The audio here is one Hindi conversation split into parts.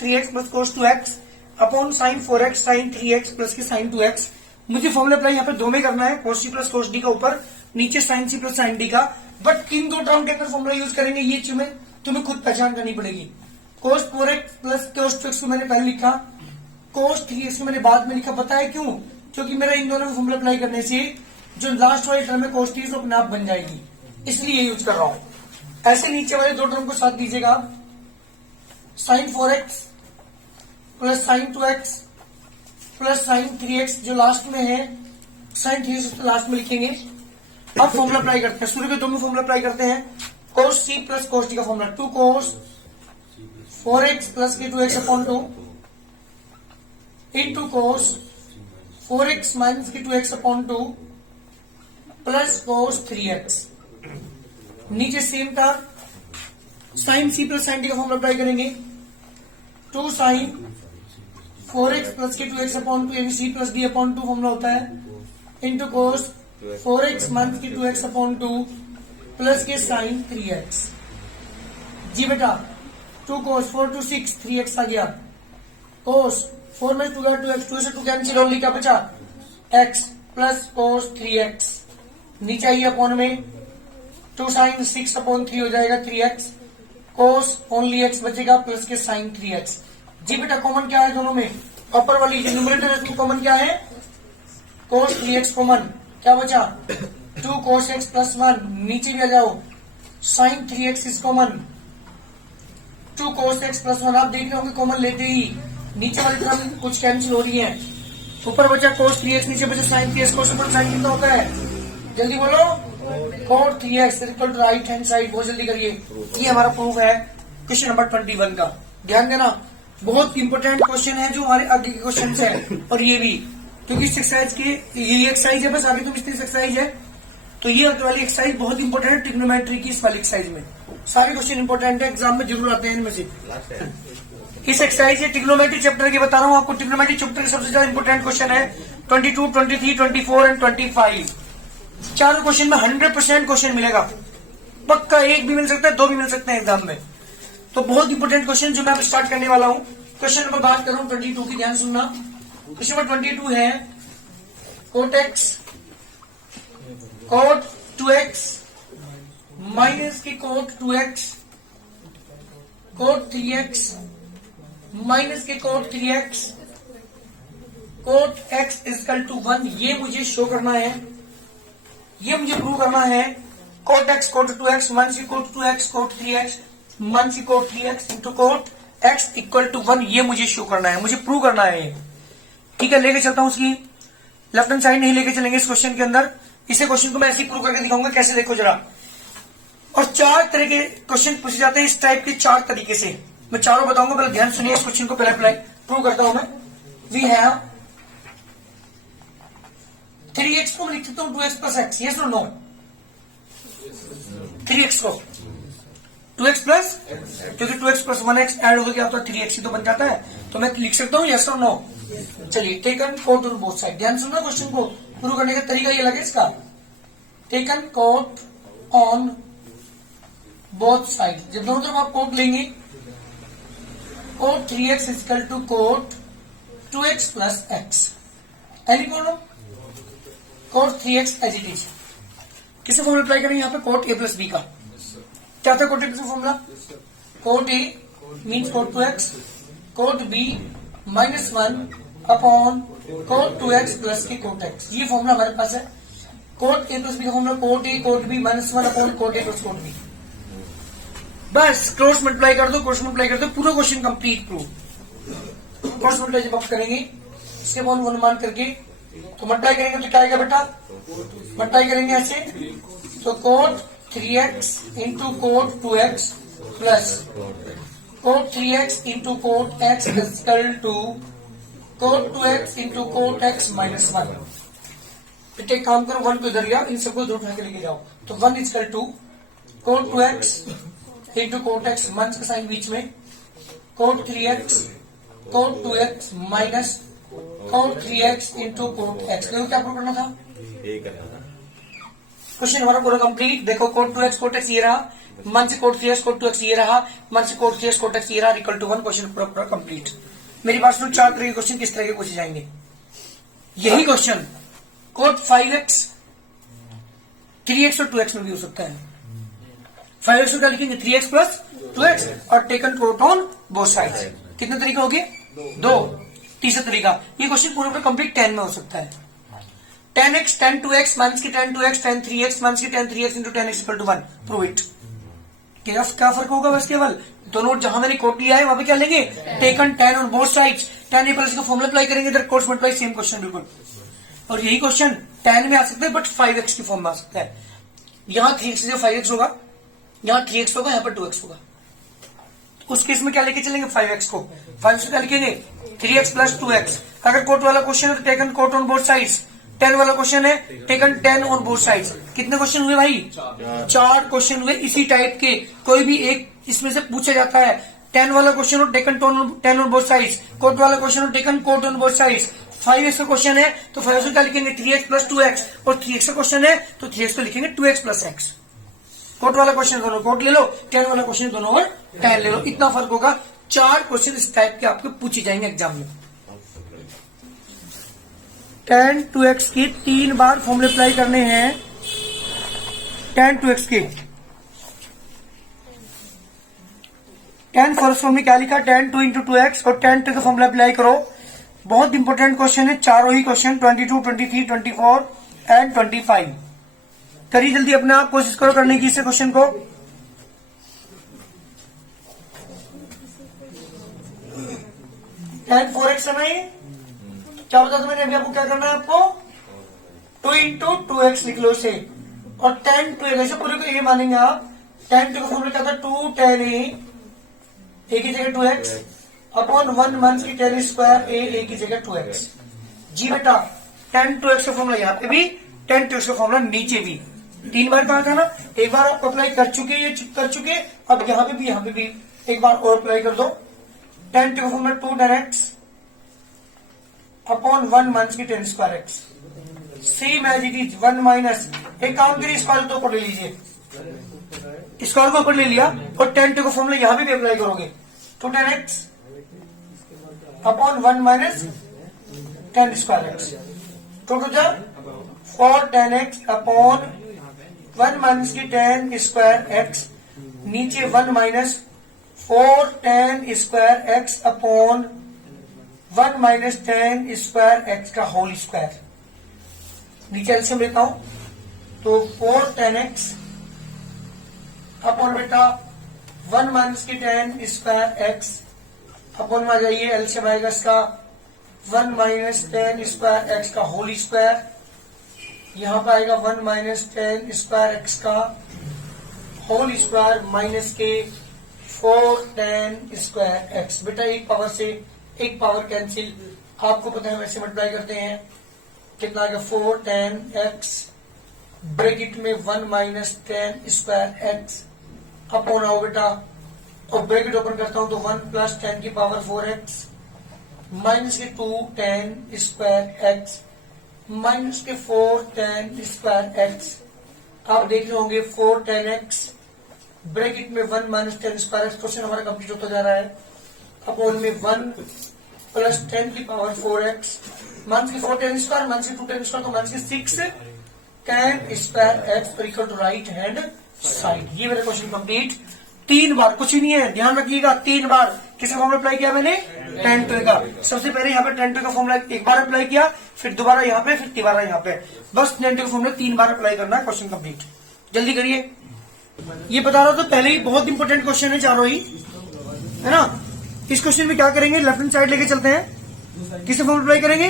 3x plus cos 2x upon sine 4x sine 3x plus के साइन 2x। मुझे फॉर्मूला अप्लाई यहाँ पे दो में करना है, cos c plus cos d का ऊपर, नीचे sine c plus sine d का। बट किन दो टर्म के अंदर फॉर्मूला यूज करेंगे ये चीज में तुम्हें खुद पहचान करनी पड़ेगी। cos 4x plus cos 2x को मैंने पहले लिखा, cos 3x को मैंने बाद में लिखा। पता है क्यों? क्योंकि मेरा इन दोनों में फॉर्मूला अप्लाई करने से जो लास्ट वाली टर्म है cos 3 अपने आप बन जाएगी, इसलिए यूज कर रहा हूं। ऐसे नीचे वाले दो टर्म को साथ दीजिएगा, sine 4x plus sine 2x plus sine 3x जो लास्ट में है, साइन 3x तो लास्ट में लिखेंगे। अब फॉर्मूला अप्लाई करते हैं, शुरू के दो में फॉर्मूला अप्लाई करते हैं। cos c plus cos d का फॉर्मूला 2 cos 4x प्लस के 2x upon 2 into cos 4x minus के 2x upon 2 plus cos 3x। नीचे same term sine c plus sine d का फॉर्मूला अप्लाई करेंगे, 2 साइन 4x प्लस के 2x अपॉन 2 यानी c plus d upon 2 formula होता है, इंटू cos 4x माइनस के 2x अपॉन 2 प्लस के साइन 3x। जी बेटा 2 cos 4 to 6 3x आ गया, cos 4 में 2 2x 2 से 2 कैंसिल, ओनली क्या बचा x प्लस cos 3x। नीचे आइए अपॉन में 2 साइन 6 अपॉन 3 हो जाएगा 3x, cos ओनली x बचेगा प्लस के साइन 3x। जी बेटा कॉमन क्या है दोनों में? अपर वाली जो न्यूमरेटर है उसमें कॉमन क्या है? cos 3x कॉमन, क्या बचा 2 cos x प्लस 1। नीचे भी आ जाओ, sine 3x is common, 2 cos x plus 1। आप देख रहे होंगे कॉमन लेते ही नीचे वाली टर्म कुछ कैंसिल हो रही है। ऊपर बचा cos 3x, नीचे बचा साइन 3x। cos ऊपर साइन कितना होता है? जल्दी बोलो, cos 3x equal to right hand side. बहुत जल्दी करिए, ये हमारा प्रूफ है क्वेश्चन नंबर 21 का। ध्यान देना, बहुत इंपॉर्टेंट क्वेश्चन है जो हमारे आगे के क्वेश्चन है। और ये भी क्योंकि इस एक्सरसाइज की ये एक्सरसाइज है, बस आगे तो इतनी एक्सरसाइज है, तो ये वाली एक्सरसाइज बहुत इंपॉर्टेंट है ट्रिग्नोमेट्री की। इस वाली एक्सरसाइज में सारे क्वेश्चन इंपॉर्टेंट है, एग्जाम में जरूर आते हैं इनमें से। इस एक्सरसाइज ट्रिग्नोमेट्री चैप्टर की बता रहा हूँ आपको। ट्रिग्नोमेट्री चैप्टर के सबसे ज्यादा इंपॉर्टेंट क्वेश्चन है 22, 23, 24 एंड 25। चारों क्वेश्चन में 100% क्वेश्चन मिलेगा, पक्का। एक भी मिल सकता है, दो भी मिल सकते हैं एग्जाम में। तो बहुत इंपॉर्टेंट क्वेश्चन जो मैं अब स्टार्ट करने वाला हूँ। क्वेश्चन नंबर बात कर रहा हूँ 22 की, ध्यान सुनना। क्वेश्चन नंबर 22 है cot x cot 2x minus की cot 2x cot 3x minus के cot 3x cot x equal to 1। ये मुझे शो करना है, ये मुझे प्रूव करना है। cot x cot 2x minus की cot 2x cot 3x minus की cot 3x into cot x equal to 1। ये मुझे शो करना है, मुझे प्रूव करना है। ठीक है, लेके चलता हूं। उसकी लेफ्ट हैंड साइड नहीं लेके चलेंगे इस क्वेश्चन के अंदर। इसे क्वेश्चन को मैं ऐसे प्रूव करके दिखाऊंगा, कैसे देखो जरा। और 4 तरह के क्वेश्चन पूछे जाते हैं इस टाइप के, 4 तरीके से। मैं चारों बताऊंगा, पहले ध्यान सुनिए इस क्वेश्चन को, पहले अप्लाई प्रूव करता हूं मैं। वी हैव 3x को लिख सकता हूं 2x प्लस एक्स, यस और नो? 3x को 2x प्लस, क्योंकि 2x प्लस 1x एड हो गया तो 3x ही तो बन जाता है, तो मैं लिख सकता हूं यस और नो? चलिए, taken cot on both side. ध्यान सुनना, क्वेश्चन को प्रूव करने का तरीका ये लगे इसका। Taken cot on both side, जब दोनों तरफ आप कोट लेंगे, cot 3x equal to cot 2x plus x. Any problem? Cot 3x as it is. किसे फॉर्मूला अप्लाई करेंगे यहाँ पे? कोट a प्लस b का। क्या था कोट ए का formula? Cot A means cot 2x, cot b minus 1 upon cot 2x plus के कोट x। ये फॉर्मूला हमारे पास है। कोट a प्लस b का formula cot A cot b minus 1 upon cot A plus cot b। बस क्रॉस मल्टीप्लाई कर दो, क्रॉस मल्टीप्लाई कर दो, पूरा question complete prove. Cross multiply जब आप करेंगे इसके बाद अनुमान करके, तो मल्टीप्लाई करेंगे तो क्या आएगा बेटा? मल्टीप्लाई करेंगे ऐसे, तो cot 3x into cot 2x plus cot 3x into cot x equal to cot 2x into cot x minus 1। बेटे एक काम करो, 1 को इधर गया, इन सबको दो उठा के लेके जाओ, तो 1 equal to cot 2x into cot x, minus का साइन बीच में, cot 3x cot 2x minus cot 3x into cot x। देखो क्या प्रूव करना था? क्वेश्चन हमारा पूरा कंप्लीट। देखो कोट 2x कोट x ये रहा, मन से कोट 3x कोट 2x ये रहा, मन से कोट 3x कोट x ये रहा, इक्वल टू 1। क्वेश्चन पूरा पूरा कंप्लीट। मेरी बात सुनो, 4 तरह के क्वेश्चन किस तरह के पूछे जाएंगे। यही क्वेश्चन कोट 5x 3x और 2x में भी हो सकता है। 5x को क्या लिखेंगे, 3x प्लस 2x और taken cot on both sides. कितने तरीके हो गए, 2। तीसरा तरीका, ये क्वेश्चन पूरा पूरा कंप्लीट 10 में हो सकता है। 10x tan 2x माइनस की tan 2x tan 3x minus की tan 3x into 10x equal to 1। Prove it. क्या फर्क होगा बस केवल दोनों, जहां मैंने कोट लिया है वहां पे क्या लेंगे, taken tan on both sides. tan A plus का फॉर्मूला अप्लाई करेंगे, इधर कोट्स मल्टीप्लाई, सेम क्वेश्चन बिल्कुल। और यही क्वेश्चन tan में आ सकता है बट 5x की फॉर्म में आ सकता है। यहाँ 3x से 5x होगा, यहाँ 3x होगा, यहाँ पर 2x होगा। उस केस में क्या लेके चलेंगे, 5x को। 5x को क्या लिखेंगे, 3x प्लस 2x। अगर कोट वाला क्वेश्चन है तो taken cot on both sides. 10 वाला क्वेश्चन है टेकन 10 ऑन बोथ साइड्स। कितने क्वेश्चन हुए भाई, 4 क्वेश्चन हुए इसी टाइप के। कोई भी एक इसमें से पूछा जाता है। 10 वाला क्वेश्चन हो taken 10 on both sides, cot वाला क्वेश्चन हो taken cot on both sides. 5x का क्वेश्चन है तो 5x को क्या लिखेंगे, 3x प्लस 2x। और 3x का क्वेश्चन है तो 3x को लिखेंगे 2x प्लस x। कोट वाला क्वेश्चन दोनों कोट ले लो, 10 वाला क्वेश्चन दोनों और 10 ले लो। इतना फर्क होगा। 4 क्वेश्चन इस टाइप के आपके पूछे जाएंगे एग्जाम में। tan 2x के 3 बार फॉर्मूले अप्लाई करने हैं। tan 2x के tan फर्स्ट फॉर्म में क्या लिखा, tan 2 इंटू 2x और tan 2 का फॉर्मूला अप्लाई करो। बहुत इंपॉर्टेंट क्वेश्चन है, चारों ही क्वेश्चन 22, 23, 24 एंड 25। करिए जल्दी अपने आप, कोशिश करो करने की इस क्वेश्चन को। tan 4x है ना, ये क्या बता दो मैंने अभी आपको क्या करना है, आपको 2 इंटू 2x लिख लो इसे। और tan 2 ऐसे पूरे को ये मानेंगे आप। tan 2 का फॉर्मूला क्या था, 2 tan a की जगह 2x अपॉन 1 माइनस की tan स्क्वायर a की जगह 2x। जी बेटा, tan 2x का फॉर्मूला यहाँ पे भी, tan 2x का फॉर्मूला नीचे भी। 3 बार कहा था ना, एक बार आप अप्लाई कर चुके, ये कर चुके, अब यहाँ पे भी, यहाँ पे भी एक बार और अप्लाई कर दो। tan 2 का formula 2 tan x upon 1 minus की tan square x। Same as it is 1 minus, एक काम करिए स्क्वायर तो ऊपर ले लीजिए, स्क्वायर को ऊपर ले लिया और tan 2 का फॉर्मूला यहाँ पे भी अप्लाई करोगे। 2 tan x upon 1 minus tan square x। तो जा 4 tan x अपॉन 1 माइनस की tan स्क्वायर x, नीचे 1 minus 4 tan square x upon 1 minus tan square x का होल स्क्वायर। नीचे एलसीएम लेता हूं तो 4 tan x अपॉन बेटा 1 माइनस की tan स्क्वायर x अपॉन में आ जाइए, एलसीएम आएगा इसका 1 माइनस tan स्क्वायर x का होल स्क्वायर। यहां पर आएगा 1 माइनस tan स्क्वायर x का होल स्क्वायर माइनस के 4 tan स्क्वायर x। बेटा एक पावर से एक पावर कैंसिल, आपको पता है वैसे मल्टीप्लाई करते हैं, कितना आएगा 4 tan x ब्रैकेट में 1 minus tan square x upon आओ बेटा, और ब्रैकेट ओपन करता हूं तो 1 प्लस tan की पावर 4x माइनस के 2 tan स्क्वायर x माइनस के 4 tan स्क्वायर x। आप देख रहे होंगे 4 tan x ब्रैकेट में 1 minus tan square x। Question हमारा कंप्लीट होता जा रहा है। अपॉन में 1 प्लस 10 की पावर 4x माइनस के 4 tan स्क्वायर माइनस के 2 tan स्क्वायर तो माइनस के 6 tan square x equal to right hand side. ये मेरा क्वेश्चन कंप्लीट। 3 बार, कुछ ही नहीं है, ध्यान रखिएगा। 3 बार किसका फॉर्मूला अप्लाई किया मैंने, tan 2 का। सबसे पहले यहाँ पे tan 2 का फॉर्मूला एक बार अप्लाई किया, फिर दोबारा यहाँ पे, फिर तिबारा यहाँ पे। बस tan 2 का फॉर्मूला 3 बार अप्लाई करना है। Question complete. जल्दी करिए। ये बता रहा हूं तो पहले ही बहुत इंपॉर्टेंट क्वेश्चन है चारों ही, है ना। इस क्वेश्चन में क्या करेंगे, लेफ्ट हैंड साइड लेके चलते हैं। किससे फॉर्मूला अप्लाई करेंगे,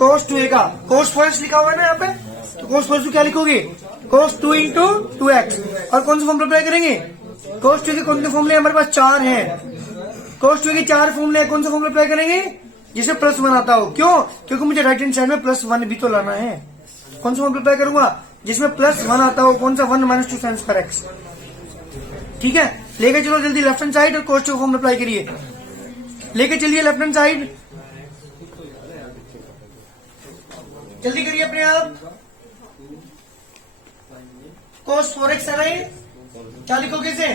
cos 2a का। cos 4x लिखा हुआ है ना यहाँ पे, तो cos 4x को क्या लिखोगे, cos 2 इंटू 2x। और कौन सा फॉर्मूला अप्लाई करेंगे, cos 2 के कौन से फॉर्मूले हमारे पास 4 हैं। cos 2 के 4 फॉर्मूले, कौन सा फॉर्मूला अप्लाई करेंगे, जिसे प्लस 1 आता हो। क्यों, क्योंकि मुझे राइट हैंड साइड में प्लस 1 भी तो लाना है। कौन सा फॉर्मूला अप्लाई करूंगा, जिसमें प्लस 1 आता हो। कौन सा, 1 माइनस 2 sin स्क्वायर x। ठीक है, लेके चलो जल्दी लेफ्ट हैंड साइड और cos 2 का फॉर्मूला अप्लाई करिए। लेके चलिए लेफ्ट हैंड साइड, जल्दी करिए अपने आप। cos 4x है ना ये, क्या लिखोगे इसे?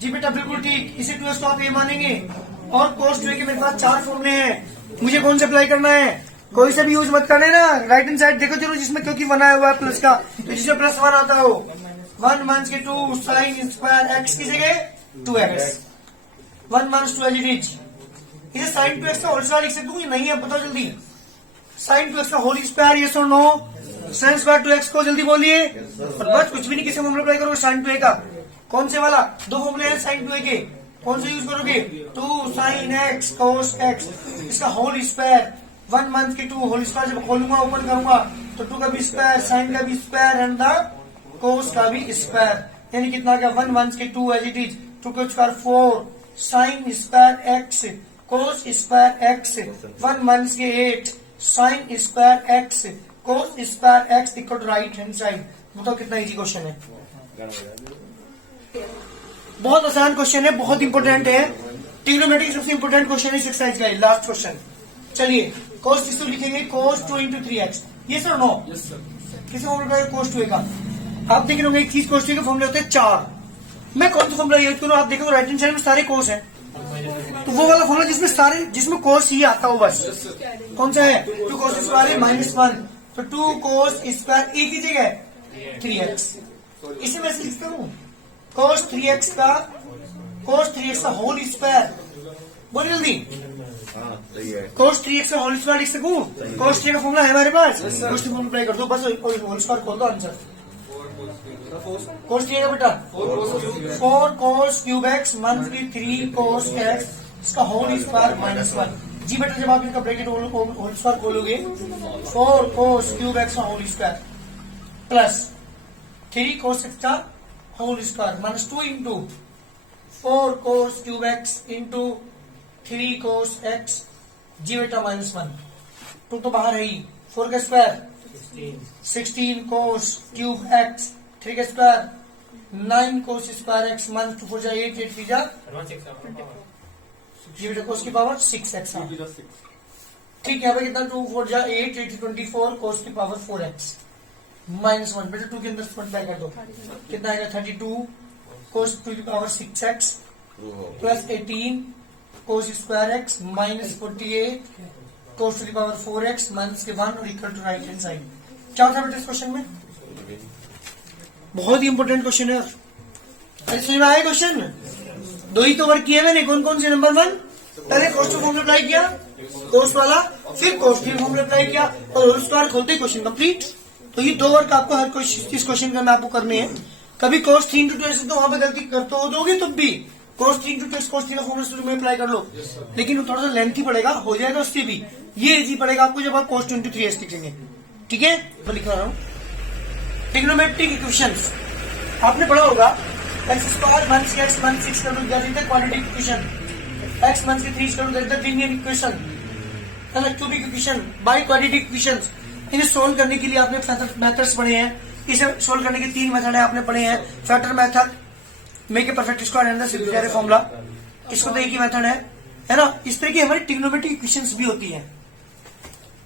जी बेटा बिल्कुल ठीक, इसे 2x को आप ये मानेंगे। और cos 2a के मेरे पास 4 फॉर्मूले हैं, मुझे कौन से अप्लाई करना है? कोई से भी यूज मत करने ना, राइट हैंड साइड देखो जरूर जिसमें क्योंकि बनाया हुआ है प्लस का, तो जिसमें +1 आता हो। 1 माइनस के 2 साइन स्क्वायर x की जगह 2x, 1 माइनस 2 एज इट इज। इसे साइन 2x का होल स्क्वायर लिख सकते नहीं है, बताओ जल्दी। साइन 2x का होल स्क्वायर, यस और नो? साइन स्क्वायर 2x को जल्दी बोलिए। और बस कुछ भी नहीं, किसी फॉर्मूला अप्लाई करोगे साइन 2a का? कौन से वाला? 2 फॉर्मूले हैं साइन 2a के, कौन से यूज करोगे? 2 साइन x cos x, इसका होल स्क्वायर 1 माइनस के 2 होल स्क्वायर, जब खोलूंगा ओपन करूंगा तो 2 का भी स्क्वायर, साइन का भी स्क्वायर एंड द कोस का भी स्क्वायर, यानी कितना क्या? 1 माइनस के 2 एज इट इज, 2 का square 4 sine square x cos square x, 1 minus के 8 sine square x cos square x equal to right hand side. बताओ कितना इजी क्वेश्चन है, बहुत आसान क्वेश्चन है, बहुत इंपोर्टेंट है। ट्रिग्नोमेट्री सबसे इंपोर्टेंट क्वेश्चन है इस एक्सरसाइज का, लास्ट क्वेश्चन। चलिए cos 2 लिखेंगे, cos 2 इंटू 3x, ये सर नो किसी फॉर्मूला cos 2 का? आप देख रहे एक चीज cos 2 के फॉर्मूले होते हैं 4। मैं कौन सा फॉर्मूला यूज करूं? आप देखो राइट हैंड साइड में सारे cos हैं, तो वो वाला फॉर्मूला जिसमें cos ही आता हो बस। कौन सा है? 2 cos स्क्वायर -1, तो 2 cos स्क्वायर एक ही जगह 3x, इसे मैं लिखता हूँ cos 3x का होल स्क्वायर, बोलिए जल्दी। cos 3x का होल स्क्वायर लिख सकूं? cos 3 का फॉर्मूला है हमारे पास, cos 3 अप्लाई कर दो बस, होल स्क्वायर खोल दो आंसर। cos 3 का बेटा 4 cos cube x minus 3 cos x, इसका होल स्क्वायर -1। जी बेटा जब आप इसका ब्रैकेट होल स्क्वायर खोलोगे 4 cos क्यूब x का whole square plus 3 cos x का whole square -2 into 4 cos cube x into 3 cos x, जी बेटा -1, 2 तो बाहर है ही, 4 का स्क्वायर 16 cos क्यूब x, 3 का स्क्वायर 9 cos स्क्वायर x, -2 4 जा 8, 8 जा, जी बेटा cos की पावर 6x। ठीक है भाई, कितना 2 4 जा 8, 8 24 cos की पावर 4x -1। बेटा 2 के अंदर मल्टीप्लाई कर दो, कितना आएगा 32 cos 2 की power 6x plus 18 cos square x -48 cos to the power 4x minus के 1 और equal to right hand side. क्या था बेटा इस क्वेश्चन में? बहुत ही इंपोर्टेंट क्वेश्चन है। अरे समझ में आया क्वेश्चन? 2 ही तो वर्क किए मैंने, कौन कौन से? नंबर 1 पहले cos 2 फॉर्मूला अप्लाई किया, cos वाला, फिर cos 3 फॉर्मूला अप्लाई किया और होल स्क्वायर खोलते ही क्वेश्चन कंप्लीट। तो ये 2 वर्क आपको हर इस क्वेश्चन का मैं आपको करने हैं। कभी cos 3 इंटू 2 तो वहां पे गलती करते हो दोगे, तुम भी cos 3 इंटू 2 cos 3 का फॉर्मूला शुरू में अप्लाई कर लो, लेकिन थोड़ा सा लेंथी पड़ेगा, हो जाएगा उससे भी। ये इजी पड़ेगा आपको जब आप cos 2 इंटू 3x लिखेंगे, ठीक है? तो लिख रहा हूं ट्रिग्नोमेट्रिक इक्वेशंस आपने पढ़ा होगा, x square minus x minus 6 का root that is the quadratic equation, x minus 3 का root that is the linear equation, है ना, cubic equation, bi quadratic equations. इन्हें सोल्व करने के लिए आपने मेथड्स पढ़े हैं, इसे सोल्व करने के 3 मेथड है आपने पढ़े हैं। Factor method, make a perfect square and the simplifier formula, इसको तो एक ही मेथड है ना। इस तरह की हमारी ट्रिग्नोमेट्रिक इक्वेशंस भी होती हैं,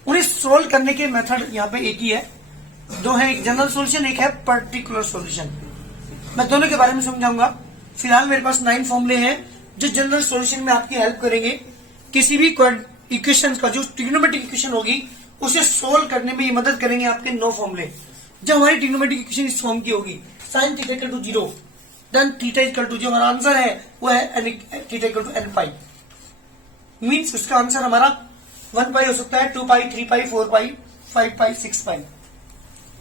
उन्हें सोल्व करने के मेथड यहाँ पे एक ही है, 2 है, एक जनरल सॉल्यूशन, एक है पर्टिकुलर सॉल्यूशन। मैं दोनों के बारे में समझाऊंगा। फिलहाल मेरे पास 9 फॉर्मूले हैं जो जनरल सॉल्यूशन में आपकी हेल्प करेंगे। किसी भी इक्वेशन का जो ट्रिग्नोमेट्रिक इक्वेशन होगी उसे सोल्व करने में ये मदद करेंगे आपके 9 फॉर्मूले। जब हमारी ट्रिग्नोमेट्रिक इक्वेशन इस फॉर्म की होगी, sine theta equal to 0, then theta equal to, जो हमारा आंसर है वो है theta equal to n pi, means उसका आंसर हमारा 1 पाई हो सकता है, 2 पाई, 3 पाई, 4 पाई, 5 पाई, 6 पाई।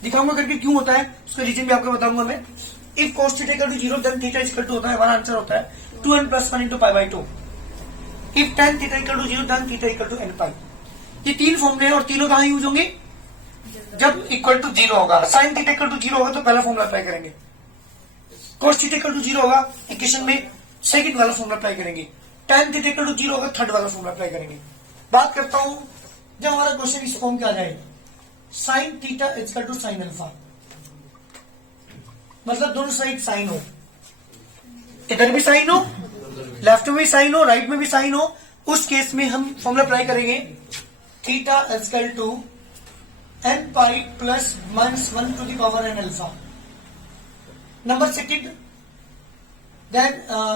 दिखाऊंगा करके क्यों होता है, उसका रीजन भी आपको बताऊंगा मैं। If cos theta equal to 0 then theta equal to होता है, हमारा आंसर होता है 2n + 1 into pi by 2। If tan theta equal to 0 then theta equal to n pi. ये 3 फॉर्मूले हैं और तीनों कहां यूज होंगे? जब इक्वल टू 0 होगा। साइन थीटा इक्वल टू 0 होगा तो पहला फॉर्मूला अप्लाई करेंगे, cos थीटा इक्वल टू 0 होगा इक्वेशन में सेकंड वाला फॉर्मूला अप्लाई करेंगे, tan थीटा इक्वल टू 0 होगा थर्ड वाला फॉर्मूला अप्लाई करेंगे। बात करता हूं जब हमारा क्वेश्चन इस फॉर्म के आ जाए, sine theta equal to sine alpha, मतलब दोनों साइड साइन हो, इधर भी साइन हो, लेफ्ट में भी साइन हो, राइट में भी साइन हो, उस केस में हम फॉर्मूला अप्लाई करेंगे theta equal to n pi plus -1 to the power n alpha. Number second, then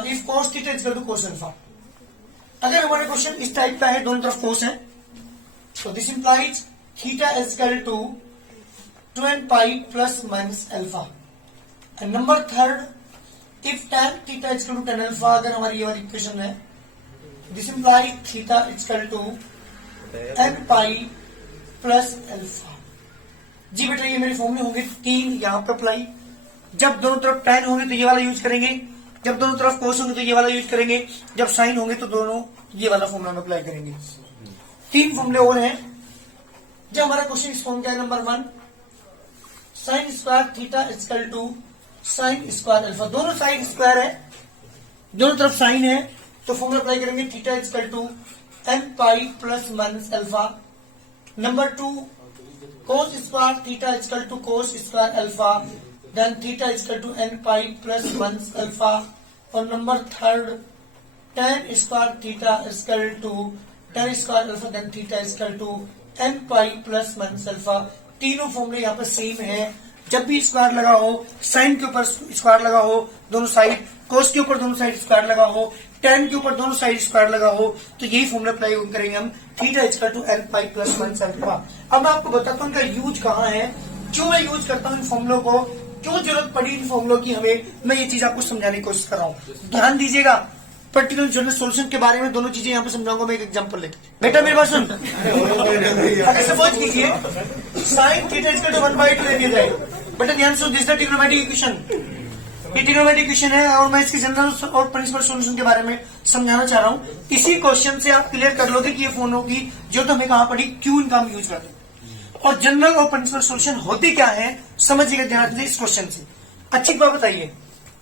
if cos theta is equal to cos alpha. अगर हमारा क्वेश्चन इस टाइप का है, दोनों तरफ cos है, तो this implies theta is equal to 2n pi plus minus alpha. And number third, if tan theta is equal to tan alpha, अगर हमारी ये वाली इक्वेशन है, this implies theta is equal to n pi plus alpha. जी बेटा ये मेरे फॉर्मूले होंगे 3 यहाँ पे अप्लाई। जब दोनों तरफ tan होंगे तो ये वाला यूज करेंगे, जब दोनों तरफ cos होंगे तो ये वाला यूज करेंगे, जब sin होंगे तो दोनों ये वाला फॉर्मूला में अप्लाई करेंगे। 3 फॉर्मूले और हैं। जब हमारा क्वेश्चन इस फॉर्म का है, number 1, sine square theta equal to sine square alpha. दोनों साइड स्क्वायर है, दोनों तरफ साइन है, तो फॉर्मूला अप्लाई करेंगे theta equal to n pi plus minus alpha. Number 2, cos square theta equal to cos square alpha, then theta equal to n pi plus minus alpha. और number third, tan square theta equal to tan square alpha, then theta equal to n pi plus minus alpha. तीनों फॉर्मूले यहाँ पर सेम है। जब भी स्क्वायर लगा हो, साइन के ऊपर स्क्वायर लगा हो दोनों साइड, कोस के ऊपर दोनों साइड स्क्वायर लगा हो, tan के ऊपर दोनों साइड स्क्वायर लगा हो, तो यही फॉर्मूला अप्लाई करेंगे हम, theta equal to n pi plus minus alpha. अब मैं आपको बताता हूँ इनका यूज कहाँ है, क्यों मैं यूज करता हूँ इन फॉर्मूलों को, क्यों जरूरत पड़ी इन फॉर्मूलों की हमें, मैं ये चीज आपको समझाने की कोशिश कर रहा हूँ। ध्यान दीजिएगा, पर्टिकुलर जनरल सॉल्यूशन के बारे में दोनों चीजें यहाँ पे समझाऊंगा मैं एक एग्जांपल लेकर। बेटा मेरी बात सुन, सपोज कीजिए साइन थीटा इक्वल टू 1/2 ले लिया जाए। बेटा ध्यान से, दिस द ट्रिग्नोमेट्रिक इक्वेशन, ये ट्रिग्नोमेट्रिक इक्वेशन है और मैं इसकी जनरल और प्रिंसिपल सॉल्यूशन के बारे में समझाना चाह रहा हूँ। इसी क्वेश्चन से आप क्लियर कर लोगे कि ये फॉर्मूलों की जरूरत हमें कहाँ पड़ी, क्यों इनका हम यूज करते हैं, और जनरल और प्रिंसिपल सॉल्यूशन होती क्या है समझिएगा ध्यान से इस क्वेश्चन से। अच्छी बात बताइए,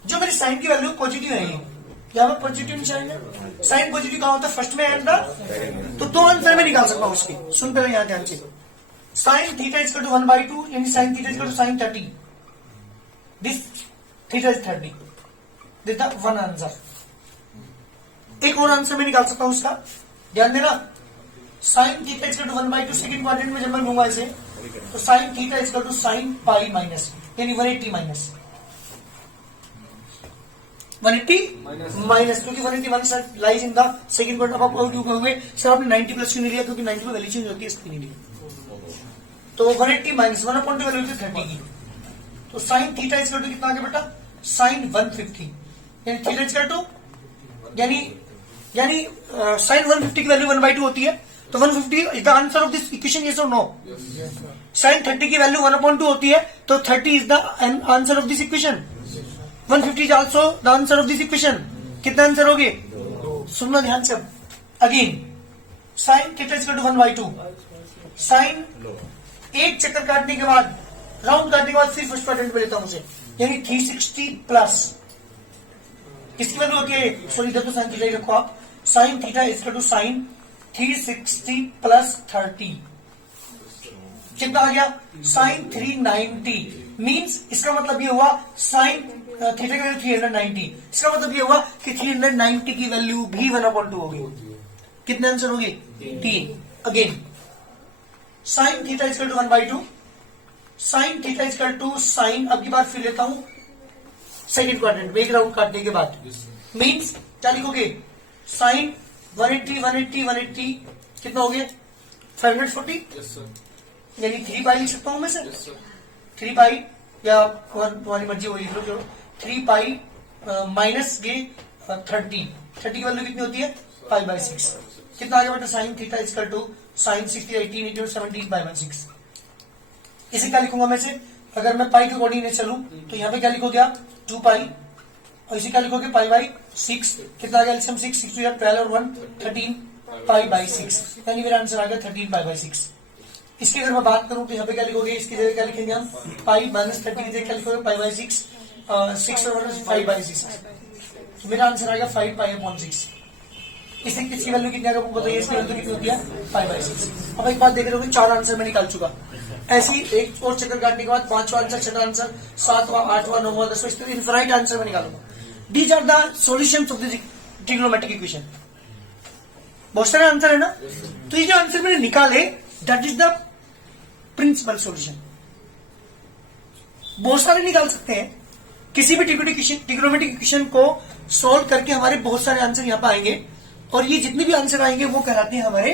जो मेरी साइन की वैल्यू पॉजिटिव है, यहाँ पर पॉजिटिव निशान है, साइन पॉजिटिव कहाँ होता है, फर्स्ट में एंड द, तो 2 आंसर में निकाल सकता हूँ उसके। सुन पहले यहाँ ध्यान से, साइन थीटा इक्वल टू 1/2 यानी sine theta equal to sine 30, this theta is 30, this the one answer. एक और आंसर में निकाल सकता हूँ उसका, ध्यान देना, sine theta equal to 1/2 second quadrant में जब मैं लूंगा इसे, तो sine theta equal to sine pi minus यानी 180 माइनस 180 माइनस, क्योंकि 180 minus lies in the second quadrant. अब आप कहोगे सर आपने 90 प्लस क्यों नहीं लिया, क्योंकि 90 में वैल्यू चेंज होती है इसलिए नहीं लिया। तो 180 माइनस 1/2 वैल्यू थी 30 की, तो साइन थीटा इक्वल टू कितना आ गया बेटा, साइन 150 यानी थीटा इक्वल टू यानी साइन 150 की वैल्यू 1/2 होती है, तो 150 is the answer of this equation, yes और नो। साइन 30 की वैल्यू 1/2 होती है, तो 30 is the answer of this equation. 150 is also the answer of this equation. कितना आंसर हो गए, सुनना ध्यान से। Again sine theta equal to 1/2, sine एक चक्कर काटने के बाद, राउंड काटने के बाद सिर्फ फर्स्ट क्वाड्रेंट में लेता हूं उसे, यानी 360 प्लस किसकी वैल्यू होती है, सॉरी इधर तो साइन थीटा ही रखो आप, sine theta equal to sine 360 plus 30 कितना आ गया, साइन 390। मींस इसका मतलब ये हुआ साइन थीटा की वैल्यू 390, इसका मतलब ये हुआ कि 390 की वैल्यू भी 1/2 होगी। कितने आंसर होंगे, 3। Again sine theta equal to 1/2, sine theta equal to sine, अब की बार फिर लेता हूं सेकंड क्वाड्रेंट में एक राउंड काटने के बाद, मींस क्या लिखोगे, साइन 180 कितना हो गया 540, यानी 3 पाई लिख सकता हूं मैं सर, 3 पाई या तुम्हारी मर्जी वो लिख लो, चलो 3 पाई माइनस ये 30 की वैल्यू कितनी होती है, π/6। कितना आ गया बेटा, sine theta equal to sine 60 18 17 π/6। इसे क्या लिखूंगा मैं से, अगर मैं पाई के अकॉर्डिंग चलूं तो यहाँ पे क्या लिखोगे आप, 2 पाई, और इसे क्या लिखोगे π/6। कितना आ गया, 6 6 12 और 1 13 π/6, यानी मेरा आंसर आ गया 13 π/6। इसकी अगर मैं बात करूं तो यहाँ पे क्या लिखोगे, इसकी जगह क्या लिखेंगे हम, पाई माइनस 30 की जगह क्या लिखोगे, π/6, 6 और 5/6, तो मेरा आंसर आ गया 5 π/6। इसे किसकी वैल्यू कितनी आएगा बताइए, इसकी वैल्यू कितनी होती है, 5/6। अब एक बात देख रहे हो, 4 आंसर में निकाल चुका। ऐसी एक और चक्कर काटने के बाद 5वां आंसर, 6वां आंसर, 7वां 8वां 9वां 10वां, इस तरह इनफाइनाइट आंसर में निकालूंगा। These are the solutions of the trigonometric equation. बहुत सारे आंसर है ना, तो ये जो आंसर मैंने निकाले that is the principal solution. बहुत सारे निकाल सकते हैं, किसी भी ट्रिग्नोमेट्रिक इक्वेशन को सॉल्व करके हमारे बहुत सारे आंसर यहाँ पे आएंगे, और ये जितने भी आंसर आएंगे वो कहलाते हैं हमारे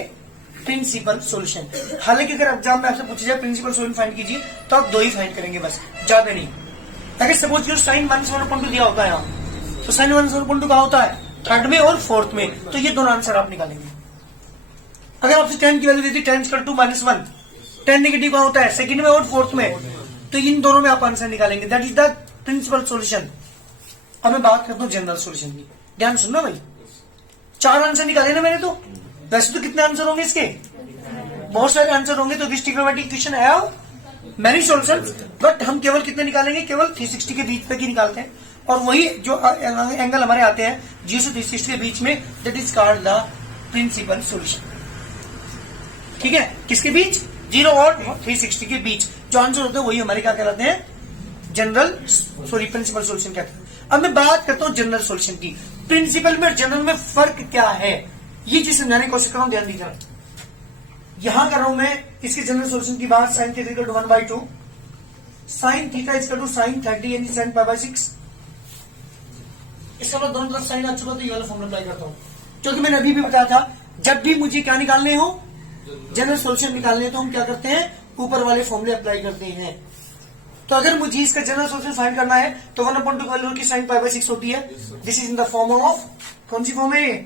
प्रिंसिपल सॉल्यूशन। हालांकि अगर एग्जाम में आपसे पूछा जाए प्रिंसिपल सॉल्यूशन फाइंड कीजिए तो आप 2 ही फाइंड करेंगे, बस ज्यादा नहीं। अगर सपोज जो साइन 1/2 दिया होता है यहाँ, तो साइन 1/2 कहाँ होता है? थर्ड में और फोर्थ में, तो ये दोनों आंसर आप निकालेंगे। अगर आपसे 10 की वैल्यू दी थी 10⁻²-1, 10 नेगेटिव कहाँ होता है? सेकंड में और फोर्थ में, तो इन दोनों में आप आंसर निकालेंगे। That is the principal solution. अब मैं बात करता हूँ जनरल सॉल्यूशन की, ध्यान सुनना भाई। 4 आंसर निकाले ना मैंने, तो वैसे तो कितने आंसर होंगे इसके? बहुत सारे आंसर होंगे। तो this trigonometric equation have many solutions, but हम केवल कितने निकालेंगे? केवल 360 के बीच तक ही निकालते हैं, और वही जो एंगल हमारे आते हैं 0 से 360 के बीच में, that is called the principal solution. ठीक है, किसके बीच? 0 और 360 के बीच जो आंसर होते हैं वही हमारे क्या कहलाते हैं? प्रिंसिपल सॉल्यूशन कहते हैं। अब मैं बात करता हूं जनरल सॉल्यूशन की। प्रिंसिपल में और जनरल में फर्क क्या है, ये चीज समझाने की कोशिश कर रहा हूं, ध्यान दीजिएगा। यहां कर रहा हूं मैं इसके जनरल सॉल्यूशन की बात। Sine theta equal to 1/2, sine theta equal to sine 30 यानी साइन π/6। इसका मतलब दोनों तरफ साइन आ चुका, तो ये वाला फॉर्मूला अप्लाई करता हूं, क्योंकि मैंने अभी भी बताया था जब भी मुझे क्या निकालने हो, जनरल सॉल्यूशन निकालने, तो हम क्या करते हैं? ऊपर वाले फॉर्मूले अप्लाई करते हैं। तो अगर मुझे इसका जनरल सॉल्यूशन फाइंड करना है तो 1/2 की वैल्यू की साइन π/6 होती है। This is in the form of, कौन सी फॉर्म है?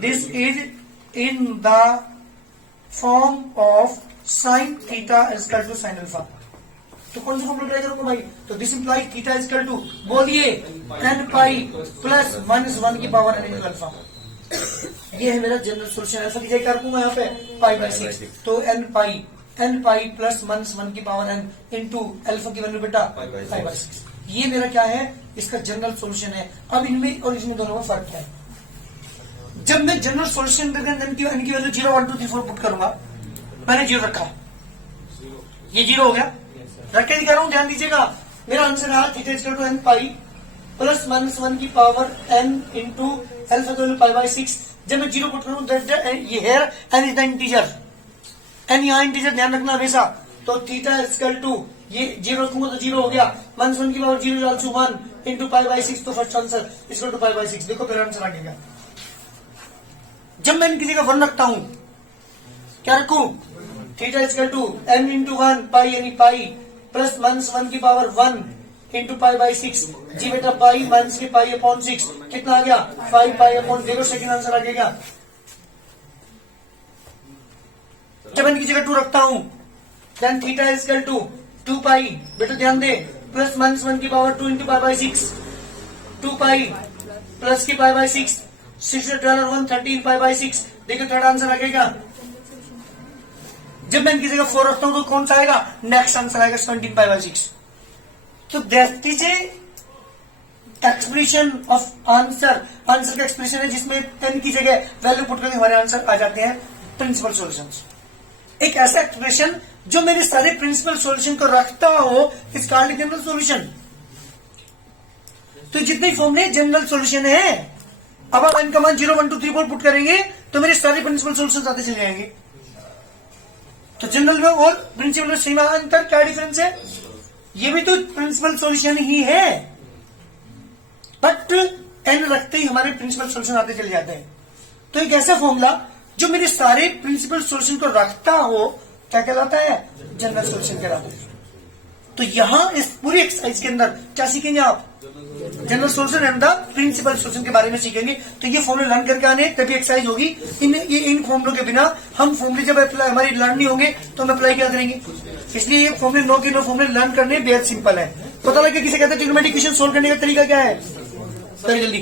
This is in the form of sine theta equal to sine alpha. तो कौन सा फॉर्मूला ट्राई करूंगा भाई? तो this imply theta equal to, बोलिए, n पाई प्लस -1 की पावर n अल्फा। ये है मेरा जनरल सॉल्यूशन। अल्फा की जगह क्या रखूंगा यहाँ पे? π/6। तो n पाई प्लस -1 की पावर n इंटू अल्फा की वैल्यू बेटा π/6। ये मेरा क्या है? इसका जनरल सॉल्यूशन है। अब इनमें और इसमें दोनों में फर्क है। जब मैं जनरल सॉल्यूशन करके n की वैल्यू 0, 1, 2, 3, 4 पुट करूंगा, मैंने 0 रखा, ये 0 हो गया, रख के दिखा रहा हूं, ध्यान दीजिएगा। मेरा आंसर है theta equal to n pi plus -1 की पावर n इंटू अल्फा की वैल्यू π/6। जब मैं 0 पुट करूं, ये है n is the integer, n यहाँ इंटीजर, ध्यान रखना हमेशा। तो थीटा इक्वल टू, ये 0 रखूंगा तो 0 हो गया, -1 की पावर 0 डाल 1 इंटू π/6, तो फर्स्ट आंसर इक्वल टू π/6। देखो फिर आंसर आ गया। जब मैं इनकी जगह 1 रखता हूं, क्या रखूं? Theta equal to n into 1 pi यानी पाई प्लस -1 की पावर 1 इंटू π/6। जी बेटा पाई माइनस की पाई अपॉन 6 कितना आ गया? 5 पाई अपॉन 0। सेकंड आंसर आ गया। जब इनकी जगह 2 रखता हूं, देन थीटा इक्वल टू 2 पाई, बेटा ध्यान दे, प्लस -1 की पावर 2 इंटू π/6, 2 पाई प्लस की π/6, 6 12 और 1 13 π/6। देखिए थर्ड आंसर आ गया। जब मैं इनकी जगह 4 रखता हूं तो कौन सा आएगा? नेक्स्ट आंसर आएगा 17 π/6। तो that is expression of answer. Answer का एक्सप्रेशन है जिसमें n की जगह वैल्यू पुट करके हमारे आंसर आ जाते हैं प्रिंसिपल सॉल्यूशंस। एक ऐसा एक्सप्रेशन जो मेरे सारे प्रिंसिपल सॉल्यूशन को रखता हो, इस कॉल्ड जनरल सॉल्यूशन। तो जितने फॉर्मूले जनरल सॉल्यूशन है, अब आप n का मान 0, 1, 2, 3, 4 पुट करेंगे तो मेरे सारे प्रिंसिपल सॉल्यूशन आते चले जाएंगे। तो जनरल में और प्रिंसिपल में सीमा अंतर क्या डिफरेंस है? ये भी तो प्रिंसिपल सॉल्यूशन ही है, बट n रखते ही हमारे प्रिंसिपल सॉल्यूशन आते चले जाते हैं। तो एक ऐसा फॉर्मूला जो मेरे सारे प्रिंसिपल सॉल्यूशन को रखता हो क्या कहलाता है? जनरल सॉल्यूशन कहलाता है। तो यहां इस पूरी एक्सरसाइज के अंदर क्या सीखेंगे आप? General solution and the principal solution के बारे में सीखेंगे। तो ये फॉर्मूले लर्न करके आने तभी एक्सरसाइज होगी। इन फॉर्मूलों के बिना हम फॉर्मूले जब हमारी लर्न नहीं होंगे तो हम अप्लाई क्या करेंगे? इसलिए ये फॉर्मूले 9 के 9 फॉर्मूले लर्न करने बेहद सिंपल है। पता लगे किसे कहते हैं ट्रिग्नोमेट्रिक इक्वेशन सोल्व करने का तरीका क्या है? जल्दी